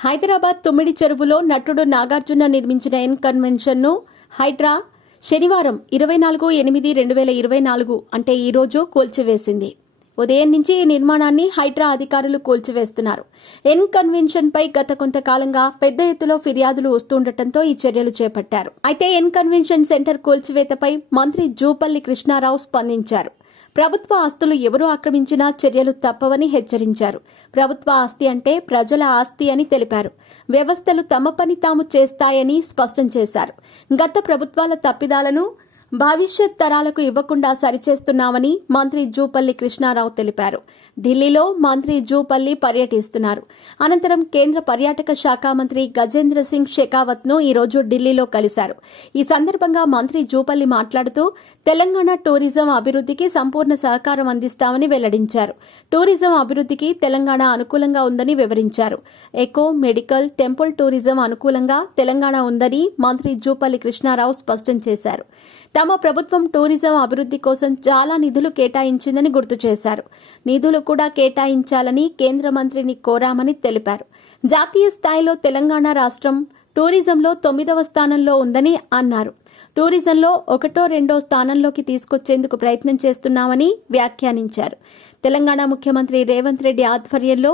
హైదరాబాద్ తుమ్మిడి చెరువులో నటుడు నాగార్జున నిర్మించిన ఎన్ కన్వెన్షన్ ను హైడ్రా శనివారం 24/8/2024 అంటే ఈ రోజు కూల్చివేసింది. ఉదయం నుంచి ఈ నిర్మాణాన్ని హైడ్రా అధికారులు కూల్చివేస్తున్నారు. ఎన్ కన్వెన్షన్ పై గత కొంతకాలంగా పెద్ద ఎత్తులో ఫిర్యాదులు వస్తుండటంతో ఈ చర్యలు చేపట్టారు. అయితే ఎన్ కన్వెన్షన్ సెంటర్ కూల్చివేతపై మంత్రి జూపల్లి కృష్ణారావు స్పందించారు. ప్రభుత్వ ఆస్తులు ఎవరు ఆక్రమించినా చర్యలు తప్పవని హెచ్చరించారు. ప్రభుత్వ ఆస్తి అంటే ప్రజల ఆస్తి అని తెలిపారు. వ్యవస్థలు తమ పని తాము చేస్తాయని స్పష్టం చేశారు. గత ప్రభుత్వాల తప్పిదాలను భవిష్యత్ తరాలకు ఇవ్వకుండా సరిచేస్తున్నామని మంత్రి జూపల్లి కృష్ణారావు తెలిపారు. ఢిల్లీలో మంత్రి జూపల్లి పర్యటిస్తున్నారు. అనంతరం కేంద్ర పర్యాటక శాఖ మంత్రి గజేంద్ర సింగ్ షెకావత్ ను ఈరోజు ఢిల్లీలో కలిశారు. ఈ సందర్భంగా మంత్రి జూపల్లి మాట్లాడుతూ తెలంగాణ టూరిజం అభివృద్ధికి సంపూర్ణ సహకారం అందిస్తామని వెల్లడించారు. టూరిజం అభివృద్ధికి తెలంగాణ అనుకూలంగా ఉందని వివరించారు. ఎకో, మెడికల్, టెంపుల్ టూరిజం అనుకూలంగా తెలంగాణ ఉందని మంత్రి జూపల్లి కృష్ణారావు స్పష్టం చేశారు. తమ ప్రభుత్వం టూరిజం అభివృద్ధి కోసం చాలా నిధులు కేటాయించిందని గుర్తు చేశారు. నిధులు కూడా కేటాయించాలని కేంద్ర మంత్రిని కోరామని తెలిపారు. జాతీయ స్థాయిలో తెలంగాణ రాష్ట్రం టూరిజంలో 9వ స్థానంలో ఉందని అన్నారు. టూరిజంలో 1, 2 స్థానంలోకి తీసుకొచ్చేందుకు ప్రయత్నం చేస్తున్నామని వ్యాఖ్యానించారు. తెలంగాణ ముఖ్యమంత్రి రేవంత్ రెడ్డి ఆధ్వర్యంలో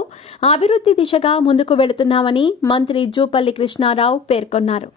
అభివృద్ధి దిశగా ముందుకు వెళుతున్నామని మంత్రి జూపల్లి కృష్ణారావు పేర్కొన్నారు.